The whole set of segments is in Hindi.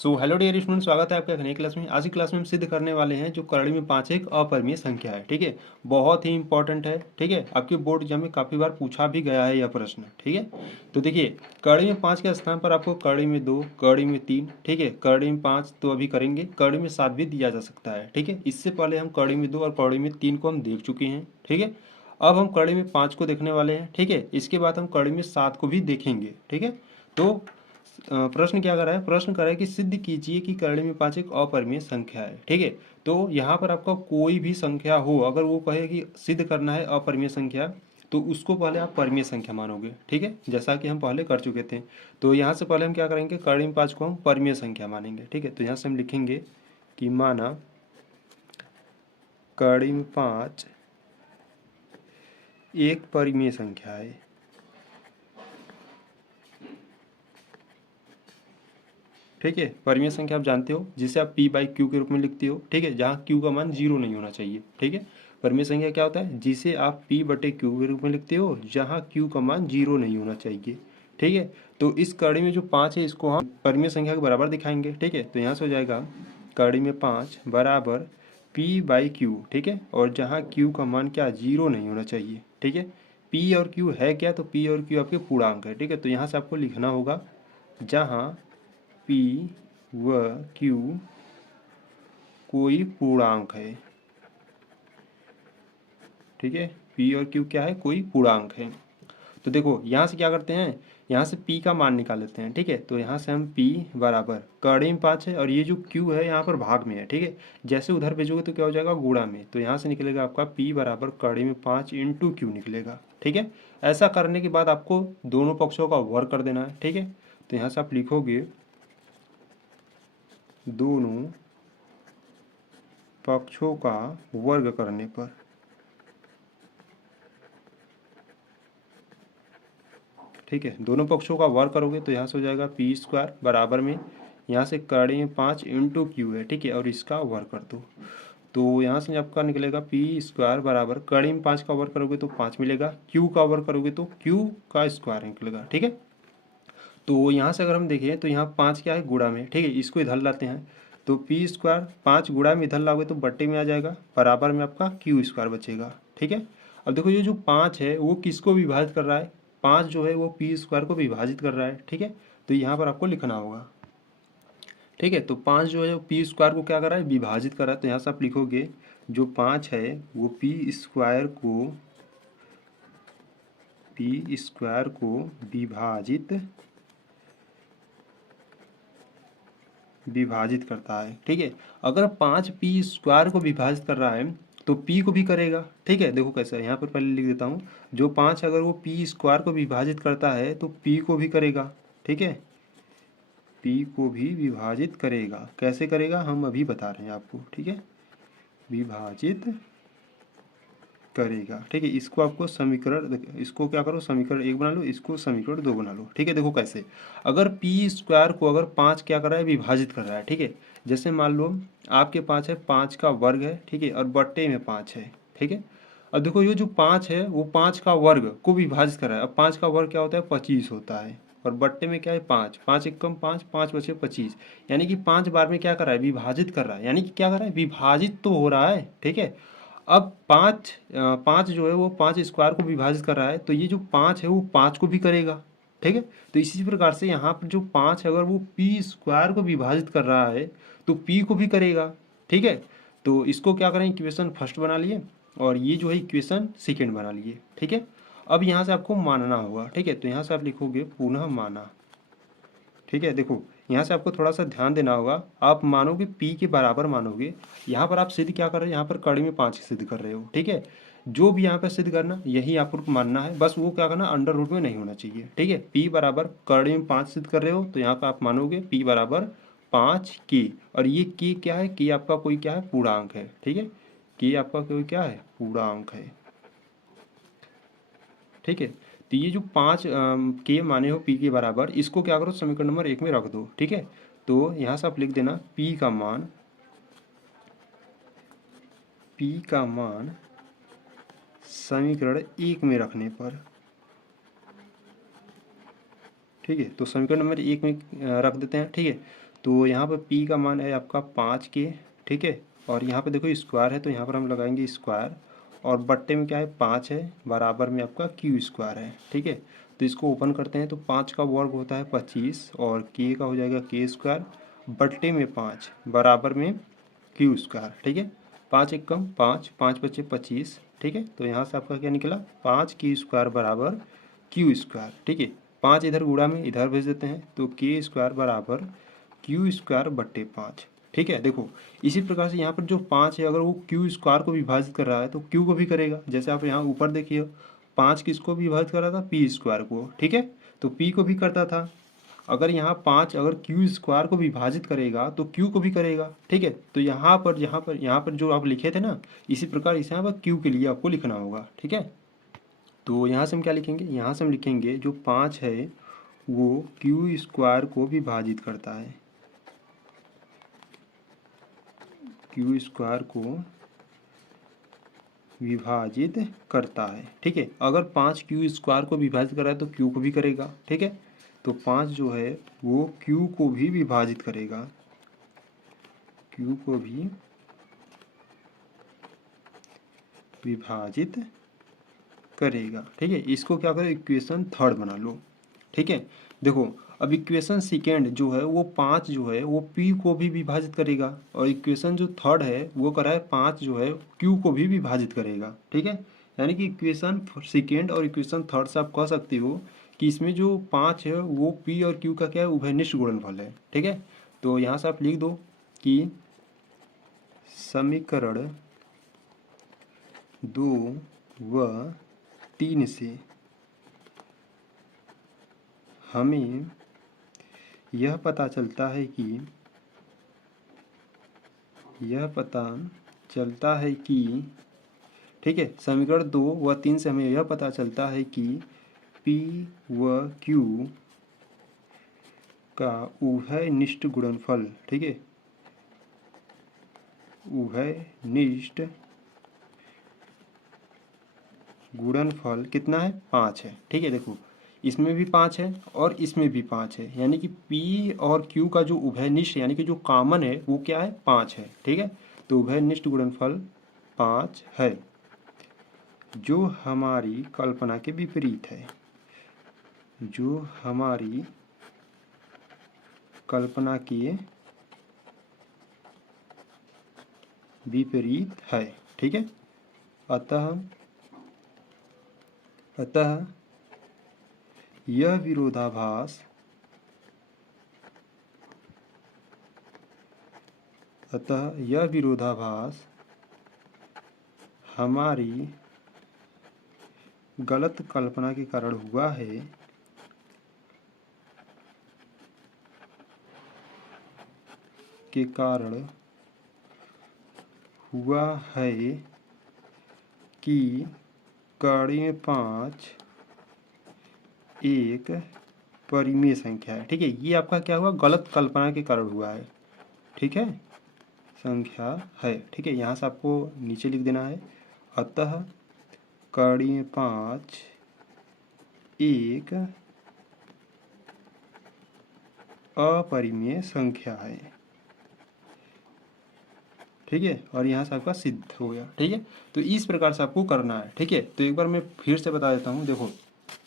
सो हेलो डियर स्टूडेंट, स्वागत है आपका एक नई क्लास में। आज की क्लास में हम सिद्ध करने वाले हैं जो करड़ी में 5 एक अपरिमेय संख्या है। ठीक है, बहुत ही इंपॉर्टेंट है। ठीक है, आपके बोर्ड एग्जाम में काफ़ी बार पूछा भी गया है यह प्रश्न। ठीक है, तो देखिए करड़ी में 5 के स्थान पर आपको करड़ी में 2, करड़ी में 3, ठीक है, करड़ी में 5 तो अभी करेंगे, करड़ी में 7 भी दिया जा सकता है। ठीक है, इससे पहले हम करड़ी में 2 और करड़ी में 3 को हम देख चुके हैं। ठीक है, अब हम करड़ी में 5 को देखने वाले हैं। ठीक है, इसके बाद हम करड़ी में 7 को भी देखेंगे। ठीक है, तो प्रश्न क्या कर रहा है, प्रश्न कर रहा है कि सिद्ध कीजिए कि करड़ी में 5 एक अपरिमेय संख्या है। ठीक है, तो यहाँ पर आपका कोई भी संख्या हो, अगर वो कहे कि सिद्ध करना है अपरिमेय संख्या, तो उसको पहले आप परिमेय संख्या मानोगे। ठीक है, जैसा कि हम पहले कर चुके थे। तो यहाँ से पहले हम क्या करेंगे, करड़ी में 5 को हम परिमेय संख्या मानेंगे। ठीक है, तो यहाँ से हम लिखेंगे कि माना करड़ी में 5 एक परिमेय संख्या है। ठीक है, परिमेय संख्या आप जानते हो जिसे आप p/q के रूप में लिखते हो। ठीक है, जहाँ q का मान 0 नहीं होना चाहिए। ठीक है, परिमेय संख्या क्या होता है, जिसे आप p/q के रूप में लिखते हो जहाँ q का मान 0 नहीं होना चाहिए। ठीक है, तो इस कड़ी में जो 5 है इसको हम परिमेय संख्या के बराबर दिखाएंगे। ठीक है, तो यहाँ से हो जाएगा कड़ी में 5 बराबर p/q। ठीक है, और जहाँ q का मान क्या 0 नहीं होना चाहिए। ठीक है, p और q है क्या, तो p और q आपके पूर्णांक है। ठीक है, तो यहाँ से आपको लिखना होगा जहाँ P व Q कोई पूर्णांक है। ठीक है, P और Q क्या है, कोई पूर्णांक है। तो देखो यहाँ से क्या करते हैं, यहाँ से P का मान निकाल लेते हैं। ठीक है, तो यहाँ से हम P बराबर करड़ी में 5 है और ये जो Q है यहाँ पर भाग में है। ठीक है, जैसे उधर भेजोगे तो क्या हो जाएगा, गुणा में। तो यहाँ से निकलेगा आपका P बराबर करड़ी में 5 इंटू Q निकलेगा। ठीक है, ऐसा करने के बाद आपको दोनों पक्षों का वर्ग कर देना है। ठीक है, तो यहाँ से आप लिखोगे दोनों पक्षों का वर्ग करने पर। ठीक है, दोनों पक्षों का वर्ग करोगे तो यहाँ से हो जाएगा p² बराबर में, यहाँ से करड़ी में 5 इंटू क्यू है। ठीक है, और इसका वर्ग कर दो। तो यहाँ से आपका निकलेगा p² बराबर करड़ी में 5 का वर्ग करोगे तो 5 मिलेगा, q का वर्ग करोगे तो q का स्क्वायर निकलेगा। ठीक है, तो यहाँ से अगर हम देखें तो यहाँ 5 क्या है, गुणा में। ठीक है, इसको इधर लाते हैं तो p² 5 गुणा में इधर लाओगे तो बट्टे में आ जाएगा, बराबर में आपका q² बचेगा। ठीक है, अब देखो ये जो 5 है वो किसको विभाजित कर रहा है, 5 जो है वो p² को विभाजित कर रहा है। ठीक है, तो यहाँ पर आपको लिखना होगा। ठीक है, तो 5 जो है वो p² को क्या कर रहा है, विभाजित कर रहा है। तो यहाँ से आप लिखोगे जो 5 है वो p² को विभाजित करता है। ठीक है, अगर 5 p² को विभाजित कर रहा है तो p को भी करेगा। ठीक है, देखो कैसा है, यहाँ पर पहले लिख देता हूँ, जो 5 अगर वो p² को विभाजित करता है तो p को भी करेगा। ठीक है, p को भी विभाजित करेगा। कैसे करेगा हम अभी बता रहे हैं आपको। ठीक है, विभाजित करेगा। ठीक है, इसको आपको समीकरण, इसको क्या करो, समीकरण 1 बना लो, इसको समीकरण 2 बना लो। ठीक है, देखो कैसे, अगर p² को अगर 5 क्या कर रहा है, विभाजित कर रहा है। ठीक है, जैसे मान लो आपके 5 है, 5 का वर्ग है। ठीक है, और बट्टे में 5 है। ठीक है, अब देखो ये जो 5 है वो 5 का वर्ग को विभाजित कर रहा है। अब 5 का वर्ग क्या होता है, 25 होता है, और बट्टे में क्या है 5, 5 एकम 5, 5 बचे 25, यानी कि 5 बार में क्या कर रहा है, विभाजित कर रहा है। यानी कि क्या कर रहा है, विभाजित तो हो रहा है। ठीक है, अब 5 जो है वो 5² को विभाजित कर रहा है, तो ये जो 5 है वो 5 को भी करेगा। ठीक है, तो इसी प्रकार से यहाँ पर जो 5 है अगर वो p² को विभाजित कर रहा है तो p को भी करेगा। ठीक है, तो इसको क्या करें, इक्वेशन फर्स्ट बना लिए और ये जो है इक्वेशन सेकेंड बना लिए। ठीक है, अब यहाँ से आपको मानना होगा। ठीक है, तो यहाँ से आप लिखोगे पुनः माना। ठीक है, देखो यहाँ से आपको थोड़ा सा ध्यान देना होगा, आप मानोगे p के बराबर मानोगे। यहाँ पर आप सिद्ध क्या कर रहे हो, यहाँ पर कड़ी में 5 सिद्ध कर रहे हो। ठीक है, जो भी यहाँ पर सिद्ध करना यही आपको मानना है, बस वो क्या करना, अंडर रूट में नहीं होना चाहिए। ठीक है, p बराबर कड़ी में 5 सिद्ध कर रहे हो तो यहाँ पर आप मानोगे p बराबर 5k, और ये k क्या है, k आपका कोई क्या है, पूर्णांक है। ठीक है, k आपका कोई क्या है, पूर्णांक है। ठीक है, तो ये जो 5 के माने हो p के बराबर, इसको क्या करो, समीकरण नंबर 1 में रख दो। ठीक है, तो यहाँ से आप लिख देना p का मान समीकरण 1 में रखने पर। ठीक है, तो समीकरण नंबर 1 में रख देते हैं। ठीक है, तो यहाँ पर पी का मान है आपका 5k, ठीक है। और यहाँ पे देखो स्क्वायर है तो यहाँ पर हम लगाएंगे स्क्वायर, और बट्टे में क्या है 5 है, बराबर में आपका क्यू स्क्वायर है, ठीक है। तो इसको ओपन करते हैं तो 5 का वर्ग होता है 25, और के का हो जाएगा के स्क्वायर, बट्टे में 5 बराबर में क्यू स्क्वायर, ठीक है। 5 एक कम 5, 5 बचे 25, ठीक है। तो यहाँ से आपका क्या निकला 5 क्यू स्क्वायर बराबर क्यू स्क्वायर, ठीक है। 5 इधर गुणा में इधर भेज देते हैं तो के स्क्वायर बराबर क्यू स्क्वायर बट्टे 5, ठीक है। देखो इसी प्रकार से यहाँ पर जो 5 है अगर वो क्यू स्क्वायर को विभाजित कर रहा है तो क्यू को भी करेगा। जैसे आप यहाँ ऊपर देखिए 5 किसको विभाजित कर रहा था, पी स्क्वायर को, ठीक है। तो पी को भी करता था। अगर यहाँ 5 अगर क्यू स्क्वायर को विभाजित करेगा तो क्यू को भी करेगा, ठीक है। तो यहाँ पर जो आप लिखे थे ना, इसी प्रकार इसे यहाँ पर क्यू के लिए आपको लिखना होगा, ठीक है। तो यहाँ से हम क्या लिखेंगे, यहाँ से हम लिखेंगे जो 5 है वो क्यू स्क्वायर को विभाजित करता है, क्यू स्क्वायर को विभाजित करता है, ठीक है। अगर 5 क्यू स्क्वायर को विभाजित कर रहा है तो क्यू को भी करेगा, ठीक है। तो 5 जो है वो क्यू को भी विभाजित करेगा, क्यू को भी विभाजित करेगा, ठीक है। इसको क्या करो इक्वेशन थर्ड बना लो, ठीक है। देखो अब इक्वेशन सेकेंड जो है वो 5 जो है वो पी को भी विभाजित करेगा, और इक्वेशन जो थर्ड है वो करा है 5 जो है क्यू को भी विभाजित करेगा, ठीक है। यानी कि इक्वेशन सेकेंड और इक्वेशन थर्ड से आप कह सकते हो कि इसमें जो 5 है वो पी और क्यू का क्या है, उभयनिष्ठ गुणनफल है, ठीक है। तो यहाँ से आप लिख दो कि समीकरण 2 व 3 से हमें यह पता चलता है कि ठीक है, समीकरण 2 व 3 से हमें यह पता चलता है कि P व Q का उभयनिष्ठ गुणनफल, ठीक है, उभयनिष्ठ गुणनफल कितना है 5 है, ठीक है। देखो इसमें भी 5 है और इसमें भी 5 है, यानी कि P और Q का जो उभयनिष्ठ यानी कि जो कॉमन है वो क्या है 5 है, ठीक है। तो उभयनिष्ठ गुणनफल 5 है, जो हमारी कल्पना के विपरीत है, जो हमारी कल्पना के विपरीत है, ठीक है। अतः यह विरोधाभास हमारी गलत कल्पना के कारण हुआ है, कि कड़ी में 5 एक परिमेय संख्या है, ठीक है। ये आपका क्या हुआ, गलत कल्पना के कारण हुआ है, ठीक है, संख्या है, ठीक है। यहाँ से आपको नीचे लिख देना है, अतः कड़ी में 5 एक अपरिमेय संख्या है, ठीक है। और यहाँ से आपका सिद्ध हो गया, ठीक है। तो इस प्रकार से आपको करना है, ठीक है। तो एक बार मैं फिर से बता देता हूँ। देखो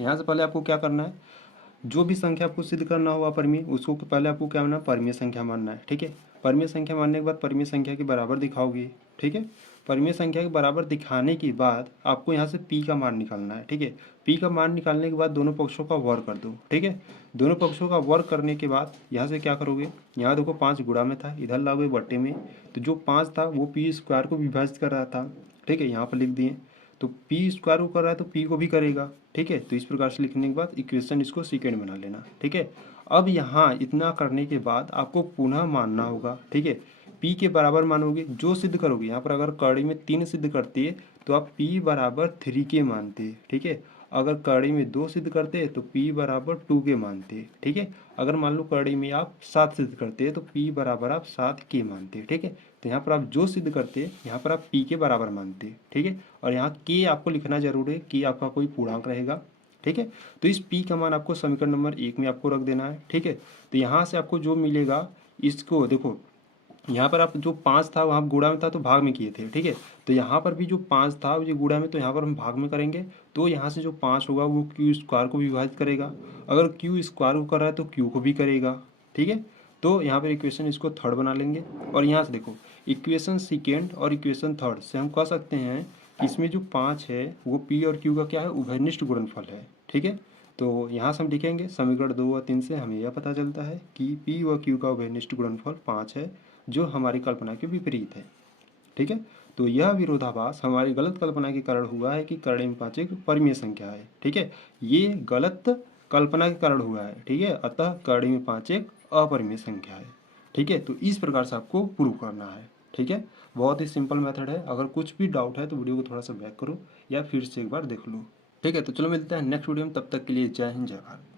यहाँ से पहले आपको क्या करना है, जो भी संख्या आपको सिद्ध करना हो अपरिमेय, उसको पहले आपको क्या मानना है, परिमेय संख्या मानना है, ठीक है। परिमेय संख्या मानने के बाद परिमेय संख्या के बराबर दिखाओगे, ठीक है। परिमेय संख्या के बराबर दिखाने के बाद आपको यहाँ से पी का मान निकालना है, ठीक है। पी का मान निकालने के बाद दोनों पक्षों का वर्ग कर दो, ठीक है। दोनों पक्षों का वर्ग करने के बाद यहाँ से क्या करोगे, यहाँ देखो 5 गुणा में था, इधर लाओगे बट्टे में, तो जो 5 था वो पी स्क्वायर को विभाजित कर रहा था, ठीक है। यहाँ पर लिख दिए, तो पी स्क्वायर को कर रहा है तो पी को भी करेगा, ठीक है। तो इस प्रकार से लिखने के बाद इक्वेशन इसको सेकेंड बना लेना, ठीक है। अब यहाँ इतना करने के बाद आपको पुनः मानना होगा, ठीक है। पी के बराबर मानोगे, जो सिद्ध करोगे, यहाँ पर अगर कड़ी में 3 सिद्ध करती है तो आप पी बराबर 3 के मानते, ठीक है। अगर कड़ी में 2 सिद्ध करते हैं तो पी बराबर 2 के मानते, ठीक है। अगर मान लो कड़ी में आप 7 सिद्ध करते हैं तो पी बराबर आप 7 के मानते, ठीक है। तो यहाँ पर आप जो सिद्ध करते हैं यहाँ पर आप पी के बराबर मानते, ठीक है। और यहाँ के आपको लिखना जरूर है कि आपका कोई पूर्णांक रहेगा, ठीक है। तो इस पी का मान आपको समीकरण नंबर 1 में आपको रख देना है, ठीक है। तो यहाँ से आपको जो मिलेगा इसको देखो, यहाँ पर आप जो 5 था वहाँ गुणा में था तो भाग में किए थे, ठीक है। तो यहाँ पर भी जो 5 था ये गुणा में, तो यहाँ पर हम भाग में करेंगे। तो यहाँ से जो 5 होगा वो क्यू स्क्वायर को भी विभाजित करेगा। अगर क्यू स्क्वायर को कर रहा है तो क्यू को भी करेगा, ठीक है। तो यहाँ पर इक्वेशन इसको थर्ड बना लेंगे। और यहाँ से देखो, इक्वेशन सेकेंड और इक्वेशन थर्ड से हम कह सकते हैं कि इसमें जो 5 है वो पी और क्यू का क्या है, उभयनिष्ठ गुणनफल है, ठीक है। तो यहाँ से हम लिखेंगे समीकरण 2 और 3 से हमें यह पता चलता है कि पी व क्यू का उभयनिष्ठ गुणनफल 5 है, जो हमारी कल्पना के विपरीत है, ठीक है। तो यह विरोधाभास हमारी गलत कल्पना के कारण हुआ है कि कर्ण में 5 एक परिमेय संख्या है, ठीक है। ये गलत कल्पना के कारण हुआ है, ठीक है। अतः कर्ण में 5 एक अपरिमेय संख्या है, ठीक है। तो इस प्रकार से आपको प्रूव करना है, ठीक है। बहुत ही सिंपल मेथड है। अगर कुछ भी डाउट है तो वीडियो को थोड़ा सा बैक करो या फिर से एक बार देख लो, ठीक है। तो चलो मिलते हैं नेक्स्ट वीडियो में, तब तक के लिए जय हिंद जय भारत।